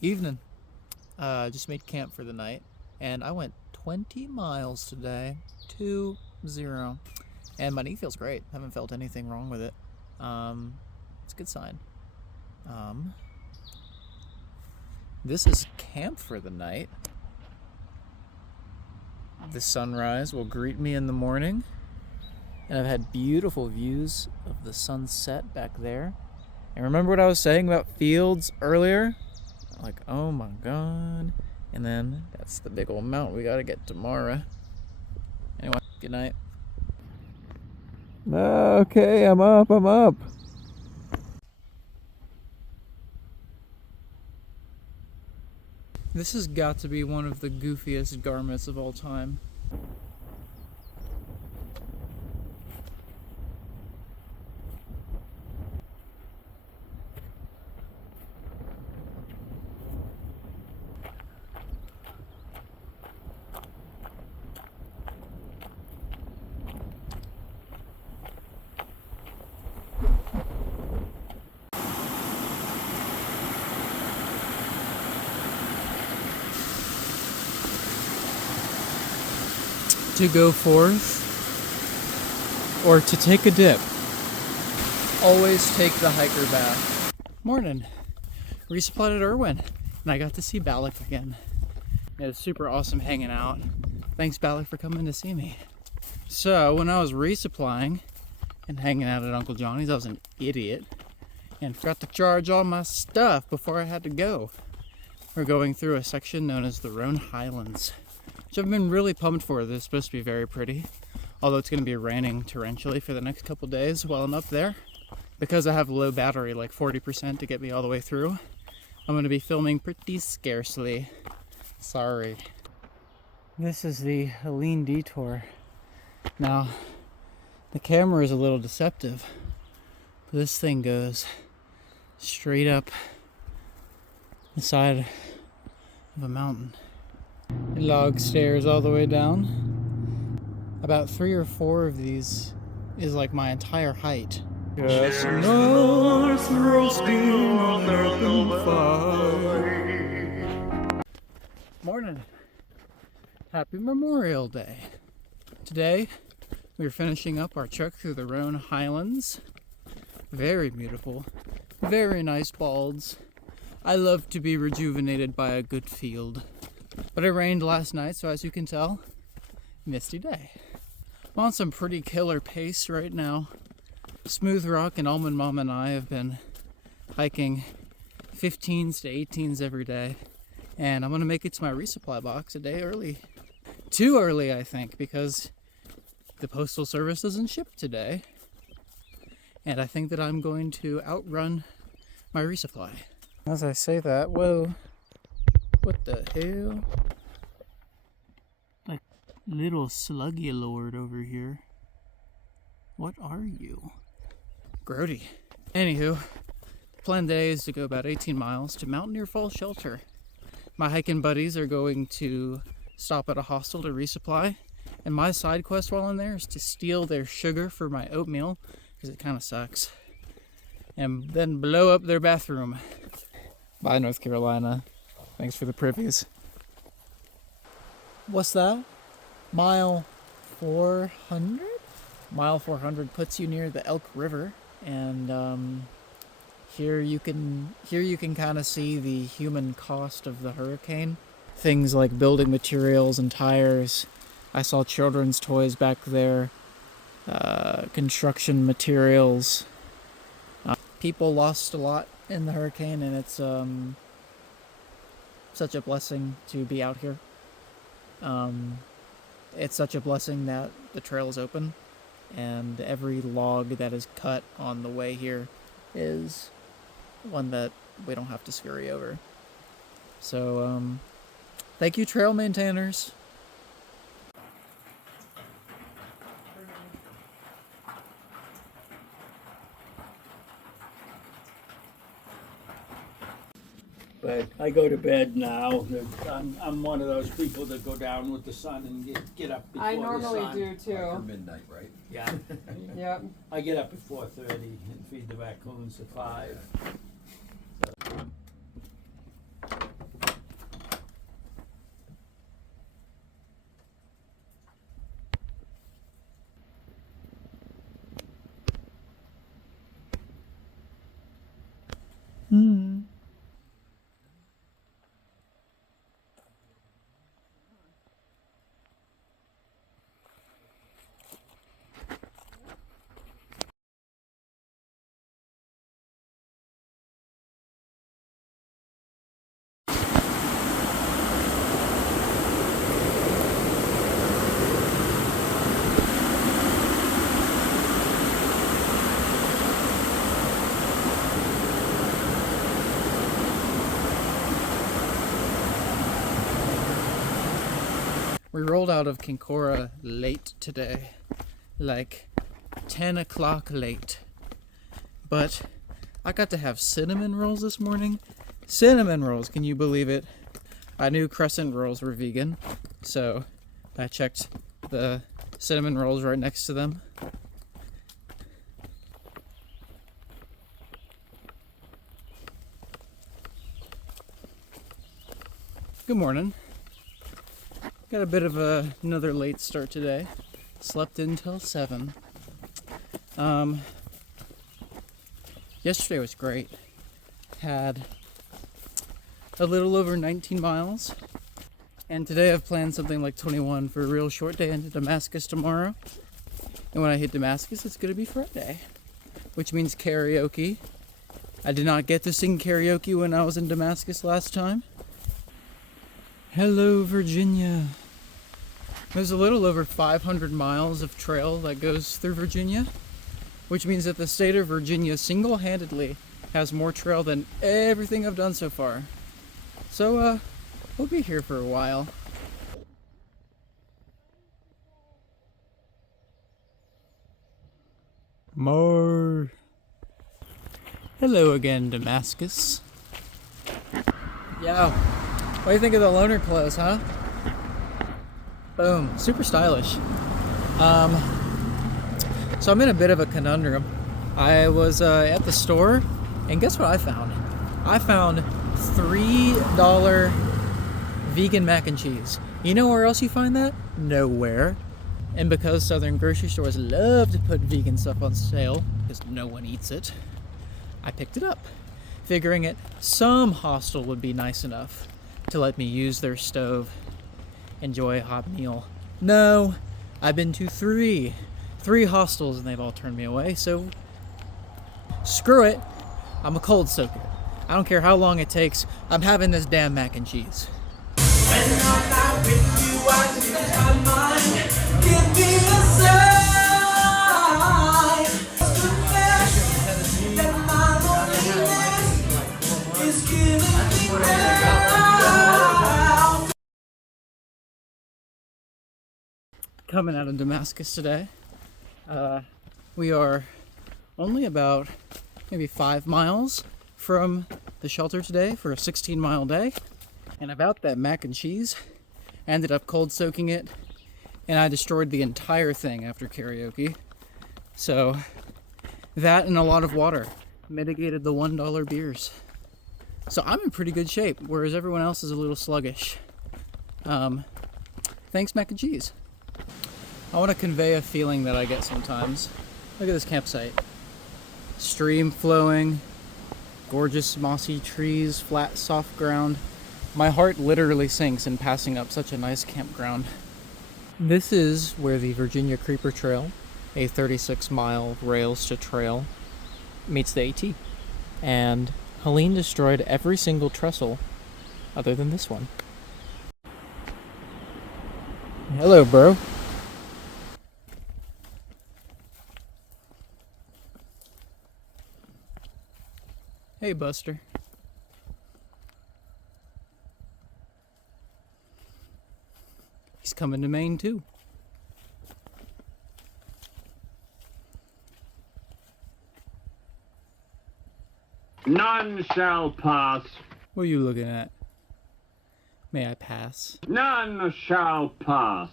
Evening. Just made camp for the night, and I went 20 miles today. 2-0. And my knee feels great. Haven't felt anything wrong with it. It's a good sign. This is camp for the night. The sunrise will greet me in the morning, and I've had beautiful views of the sunset back there. And remember what I was saying about fields earlier? Like, oh my god. And then that's the big old mountain we gotta get tomorrow. Anyway, good night. Okay, I'm up. This has got to be one of the goofiest garments of all time. To go forth or to take a dip, always take the hiker bath. Morning. Resupplied at Irwin, and I got to see Balak again. It was super awesome hanging out. Thanks, Balak, for coming to see me. So when I was resupplying and hanging out at Uncle Johnny's, I was an idiot and forgot to charge all my stuff before I had to go. We're going through a section known as the Roan Highlands, which I've been really pumped for. This is supposed to be very pretty, although it's going to be raining torrentially for the next couple days while I'm up there. Because I have low battery, like 40% to get me all the way through, I'm going to be filming pretty scarcely. Sorry. This is the Helene Detour. Now, the camera is a little deceptive. This thing goes straight up the side of a mountain. Log stairs all the way down. About 3 or 4 of these is like my entire height. Yes, north roasting on open fire. Morning. Happy Memorial Day. Today we're finishing up our trek through the Roan Highlands. Very beautiful, very nice balds. I love to be rejuvenated by a good field. But it rained last night, so as you can tell, misty day. I'm on some pretty killer pace right now. Smooth Rock and Almond Mom and I have been hiking 15s to 18s every day. And I'm going to make it to my resupply box a day early. Too early, I think, because the Postal Service doesn't ship today. And I think that I'm going to outrun my resupply. As I say that, whoa. What the hell? Like little sluggy lord over here. What are you? Grody. Anywho, the plan today is to go about 18 miles to Mountaineer Falls Shelter. My hiking buddies are going to stop at a hostel to resupply, and my side quest while I'm there is to steal their sugar for my oatmeal, because it kind of sucks, and then blow up their bathroom. Bye, North Carolina. Thanks for the privies. What's that? Mile 400? Mile 400 puts you near the Elk River, and here you can kind of see the human cost of the hurricane. Things like building materials and tires. I saw children's toys back there. Construction materials. People lost a lot in the hurricane, and it's such a blessing to be out here. It's such a blessing that the trail is open, and every log that is cut on the way here is one that we don't have to scurry over. So, thank you, trail maintainers. But I go to bed now. I'm one of those people that go down with the sun and get up before the sun. I normally do too. After midnight, right? Yeah. Yep. I get up at 4:30 and feed the raccoons at 5. We rolled out of Kinkora late today, like 10 o'clock late. But I got to have cinnamon rolls this morning. Cinnamon rolls, can you believe it? I knew crescent rolls were vegan, so I checked the cinnamon rolls right next to them. Good morning. Got a bit of another late start today. Slept until 7. Yesterday was great. Had a little over 19 miles. And today I've planned something like 21 for a real short day into Damascus tomorrow. And when I hit Damascus, it's going to be Friday, which means karaoke. I did not get to sing karaoke when I was in Damascus last time. Hello, Virginia. There's a little over 500 miles of trail that goes through Virginia, which means that the state of Virginia single-handedly has more trail than everything I've done so far. So, we'll be here for a while. More. Hello again, Damascus. Yeah. What do you think of the loaner clothes, huh? Boom. Super stylish. So I'm in a bit of a conundrum. I was at the store, and guess what I found? I found $3 vegan mac and cheese. You know where else you find that? Nowhere. And because Southern grocery stores love to put vegan stuff on sale, because no one eats it, I picked it up, figuring it some hostel would be nice enough to let me use their stove, enjoy a hot meal. No, I've been to three hostels and they've all turned me away, so screw it. I'm a cold soaker. I don't care how long it takes. I'm having this damn mac and cheese. When I'm not with you, I lose my mind. Give me a sign. Confess that my loneliness is killing me now. Coming out of Damascus today. We are only about maybe 5 miles from the shelter today for a 16-mile day. And about that mac and cheese, I ended up cold soaking it, and I destroyed the entire thing after karaoke. So that and a lot of water mitigated the $1 beers. So I'm in pretty good shape, whereas everyone else is a little sluggish. Thanks, mac and cheese. I want to convey a feeling that I get sometimes. Look at this campsite. Stream flowing, gorgeous mossy trees, flat soft ground. My heart literally sinks in passing up such a nice campground. This is where the Virginia Creeper Trail, a 36-mile rails to trail, meets the AT. And Helene destroyed every single trestle other than this one. Hello, bro. Hey, Buster. He's coming to Maine, too. None shall pass. What are you looking at? May I pass? None shall pass.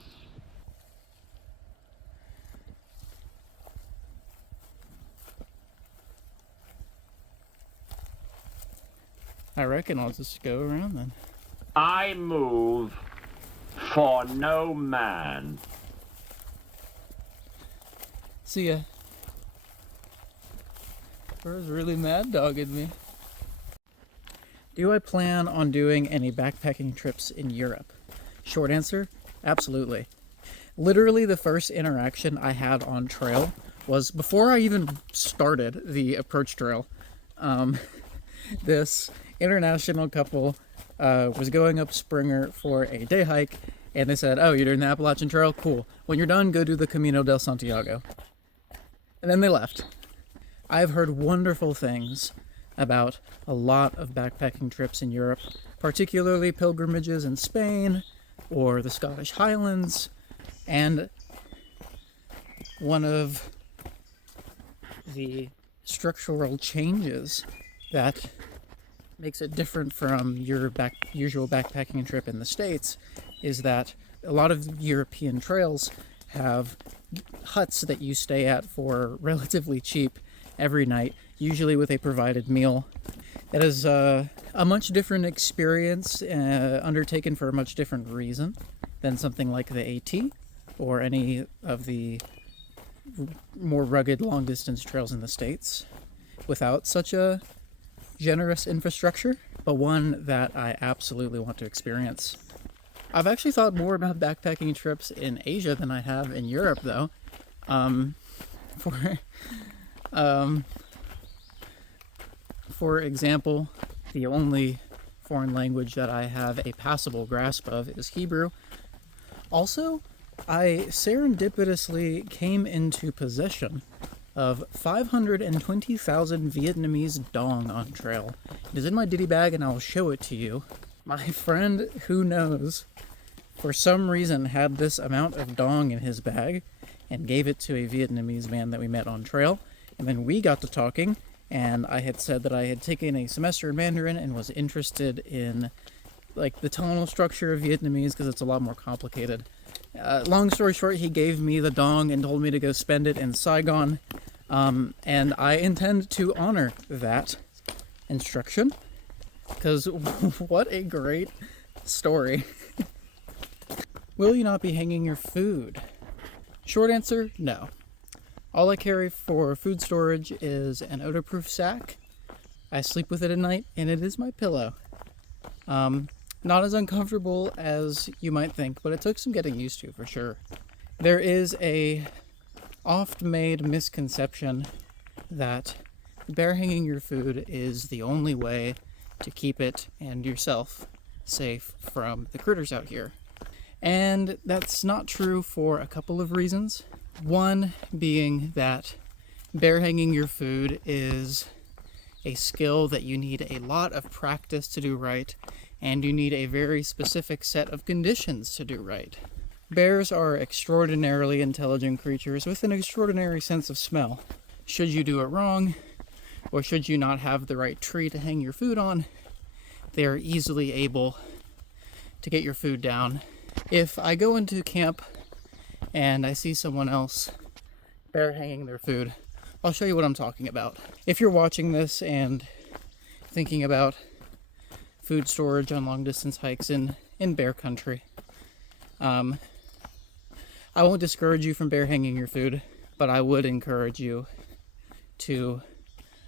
I reckon I'll just go around then. I move for no man. See ya. Burr's really mad dogging me. Do I plan on doing any backpacking trips in Europe? Short answer, absolutely. Literally the first interaction I had on trail was before I even started the approach trail. This international couple was going up Springer for a day hike, and they said, oh, you're doing the Appalachian Trail? Cool. When you're done, go do the Camino del Santiago. And then they left. I've heard wonderful things about a lot of backpacking trips in Europe, particularly pilgrimages in Spain or the Scottish Highlands, and one of the structural changes that makes it different from your usual backpacking trip in the States is that a lot of European trails have huts that you stay at for relatively cheap every night, usually with a provided meal. That is a much different experience, undertaken for a much different reason than something like the AT or any of the more rugged long-distance trails in the States without such a generous infrastructure, but one that I absolutely want to experience. I've actually thought more about backpacking trips in Asia than I have in Europe, though. For example, the only foreign language that I have a passable grasp of is Hebrew. Also, I serendipitously came into possession of 520,000 Vietnamese dong on trail. It is in my ditty bag and I'll show it to you. My friend, who knows, for some reason had this amount of dong in his bag and gave it to a Vietnamese man that we met on trail. And then we got to talking, and I had said that I had taken a semester in Mandarin and was interested in like the tonal structure of Vietnamese because it's a lot more complicated. Long story short, he gave me the dong and told me to go spend it in Saigon, and I intend to honor that instruction because what a great story. Will you not be hanging your food? Short answer, no. All I carry for food storage is an odor-proof sack. I sleep with it at night, and it is my pillow. Not as uncomfortable as you might think, but it took some getting used to, for sure. There is a oft-made misconception that bear hanging your food is the only way to keep it and yourself safe from the critters out here. And that's not true for a couple of reasons. One being that bear hanging your food is a skill that you need a lot of practice to do right, and you need a very specific set of conditions to do right. Bears are extraordinarily intelligent creatures with an extraordinary sense of smell. Should you do it wrong, or should you not have the right tree to hang your food on, they are easily able to get your food down. If I go into camp and I see someone else bear hanging their food, I'll show you what I'm talking about. If you're watching this and thinking about food storage on long distance hikes in bear country, I won't discourage you from bear hanging your food, but I would encourage you to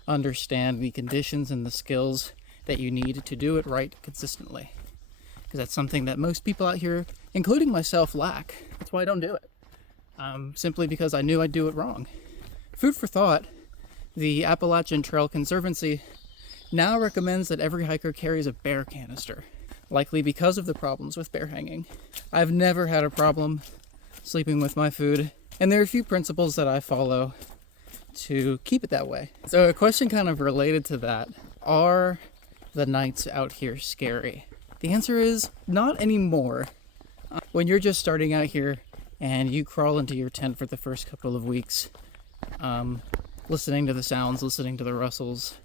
understand the conditions and the skills that you need to do it right consistently. Because that's something that most people out here, including myself, lack. That's why I don't do it. Simply because I knew I'd do it wrong. Food for thought, the Appalachian Trail Conservancy now recommends that every hiker carries a bear canister, likely because of the problems with bear hanging. I've never had a problem sleeping with my food, and there are a few principles that I follow to keep it that way. So a question kind of related to that, are the nights out here scary? The answer is not anymore. When you're just starting out here and you crawl into your tent for the first couple of weeks, listening to the sounds, listening to the rustles,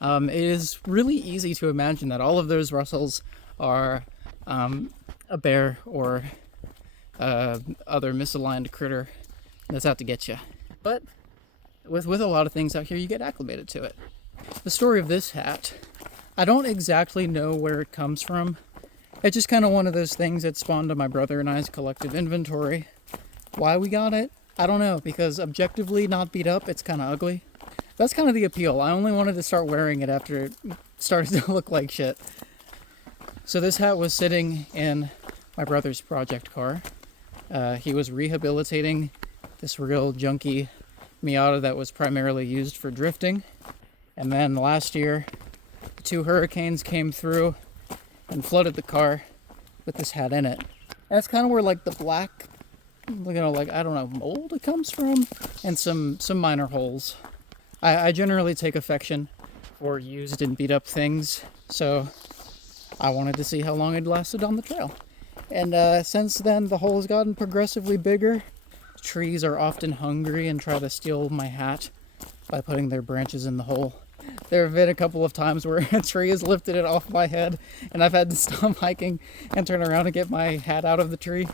it is really easy to imagine that all of those rustles are a bear or other misaligned critter that's out to get you. But with a lot of things out here, you get acclimated to it. The story of this hat, I don't exactly know where it comes from. It's just kind of one of those things that spawned on my brother and I's collective inventory. Why we got it? I don't know, because objectively not beat up, it's kind of ugly. That's kind of the appeal. I only wanted to start wearing it after started to look like shit. So this hat was sitting in my brother's project car. He was rehabilitating this real junky Miata that was primarily used for drifting. And then last year, 2 hurricanes came through and flooded the car with this hat in it. And that's kind of where like the black, like, I don't know, mold it comes from, and some minor holes. I generally take affection for used and beat up things, so I wanted to see how long it lasted on the trail. And since then, the hole has gotten progressively bigger. Trees are often hungry and try to steal my hat by putting their branches in the hole. There have been a couple of times where a tree has lifted it off my head, and I've had to stop hiking and turn around and get my hat out of the tree.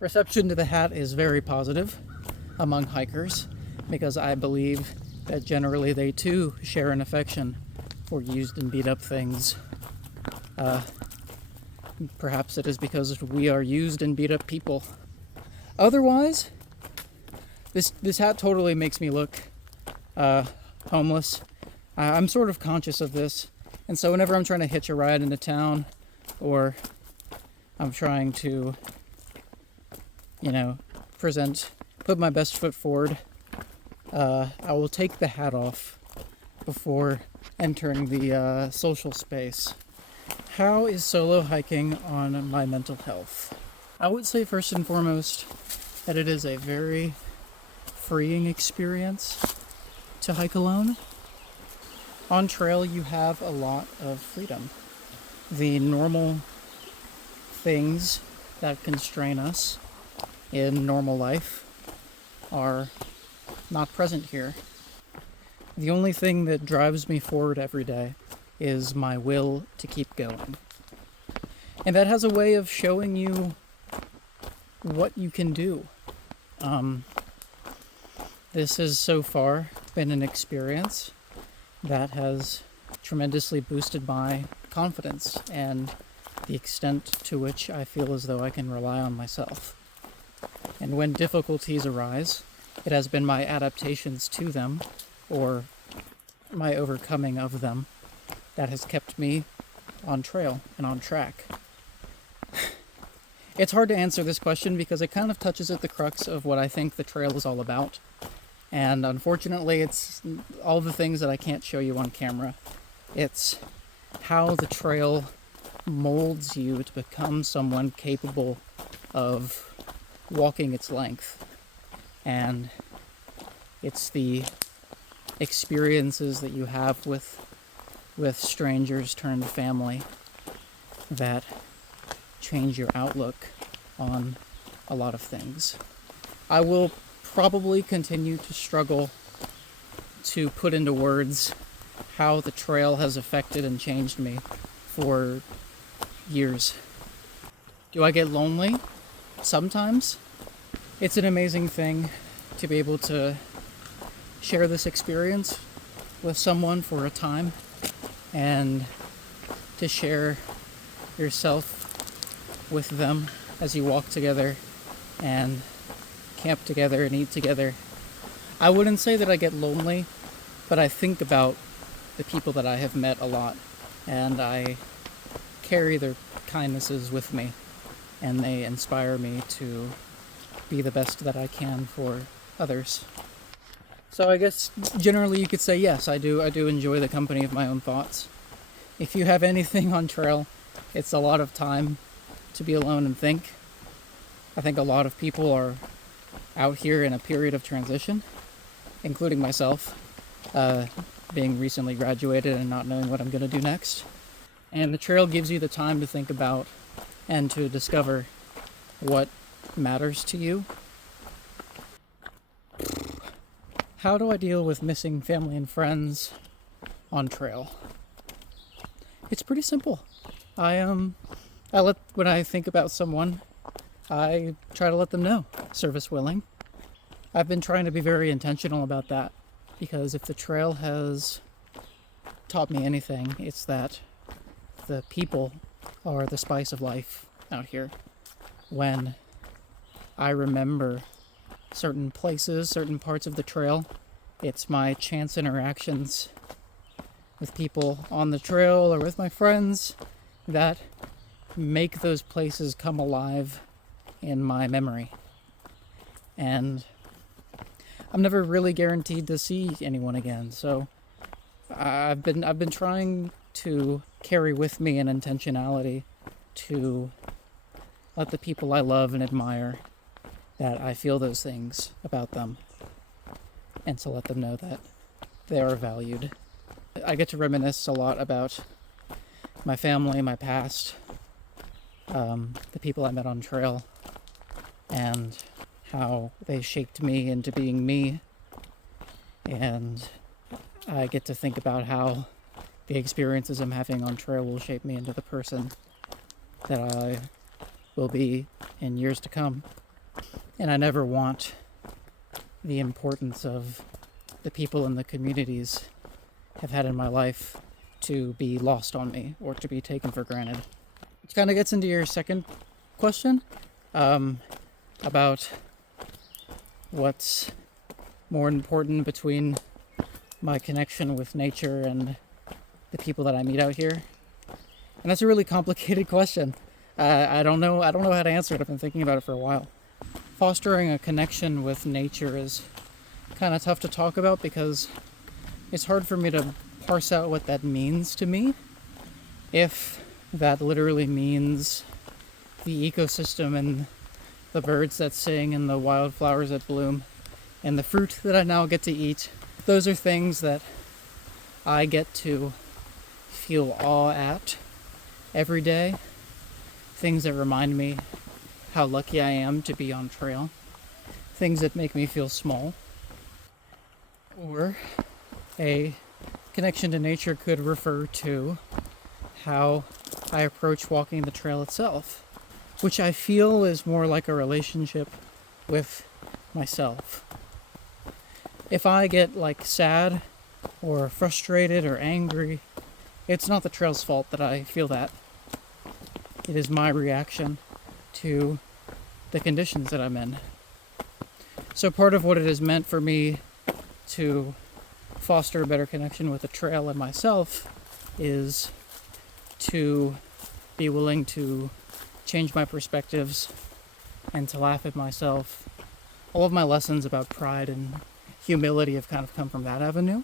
Reception to the hat is very positive among hikers, because I believe that generally they too share an affection for used and beat up things. Perhaps it is because we are used and beat up people. Otherwise, this hat totally makes me look homeless. I'm sort of conscious of this, and so whenever I'm trying to hitch a ride into town, or I'm trying to, put my best foot forward, I will take the hat off before entering the social space. How is solo hiking on my mental health? I would say first and foremost that it is a very freeing experience to hike alone. On trail, you have a lot of freedom. The normal things that constrain us in normal life are not present here. The only thing that drives me forward every day is my will to keep going. And that has a way of showing you what you can do. This has so far been an experience that has tremendously boosted my confidence and the extent to which I feel as though I can rely on myself. And when difficulties arise, it has been my adaptations to them, or my overcoming of them, that has kept me on trail and on track. It's hard to answer this question because it kind of touches at the crux of what I think the trail is all about. And unfortunately, it's all the things that I can't show you on camera. It's how the trail molds you to become someone capable of walking its length. And it's the experiences that you have with strangers turned family that change your outlook on a lot of things. I will probably continue to struggle to put into words how the trail has affected and changed me for years. Do I get lonely? Sometimes. It's an amazing thing to be able to share this experience with someone for a time and to share yourself with them as you walk together and camp together and eat together. I wouldn't say that I get lonely, but I think about the people that I have met a lot, and I carry their kindnesses with me, and they inspire me to be the best that I can for others. So I guess generally you could say yes, I do enjoy the company of my own thoughts. If you have anything on trail, it's a lot of time to be alone and think. I think a lot of people are out here in a period of transition, including myself, being recently graduated and not knowing what I'm going to do next. And the trail gives you the time to think about and to discover what matters to you. How do I deal with missing family and friends on trail? It's pretty simple. When I think about someone, I try to let them know, service willing. I've been trying to be very intentional about that, because if the trail has taught me anything, it's that the people are the spice of life out here. When I remember certain places, certain parts of the trail, it's my chance interactions with people on the trail or with my friends that make those places come alive in my memory. And I'm never really guaranteed to see anyone again, so I've been trying to carry with me an intentionality to let the people I love and admire that I feel those things about them, and to let them know that they are valued. I get to reminisce a lot about my family, my past, the people I met on trail, and how they shaped me into being me. And I get to think about how the experiences I'm having on trail will shape me into the person that I will be in years to come. And I never want the importance of the people and the communities I've had in my life to be lost on me or to be taken for granted. Which kind of gets into your second question, about what's more important between my connection with nature and the people that I meet out here. And that's a really complicated question. I don't know how to answer it. I've been thinking about it for a while. Fostering a connection with nature is kind of tough to talk about because it's hard for me to parse out what that means to me. If that literally means the ecosystem and the birds that sing and the wildflowers that bloom and the fruit that I now get to eat, those are things that I get to feel awe at every day. Things that remind me how lucky I am to be on trail. Things that make me feel small. Or a connection to nature could refer to how I approach walking the trail itself, which I feel is more like a relationship with myself. If I get sad or frustrated or angry, it's not the trail's fault that I feel that. It is my reaction to the conditions that I'm in. So part of what it has meant for me to foster a better connection with the trail and myself is to be willing to change my perspectives and to laugh at myself. All of my lessons about pride and humility have kind of come from that avenue.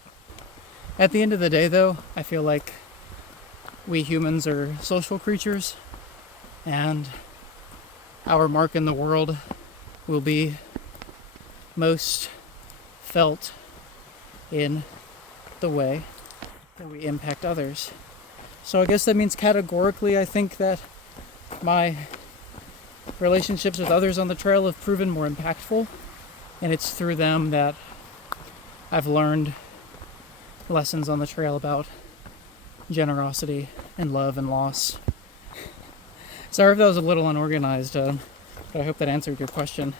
At the end of the day, though, I feel like we humans are social creatures, and our mark in the world will be most felt in the way that we impact others. So I guess that means categorically I think that my relationships with others on the trail have proven more impactful, and it's through them that I've learned lessons on the trail about generosity and love and loss. Sorry if that was a little unorganized, but I hope that answered your question.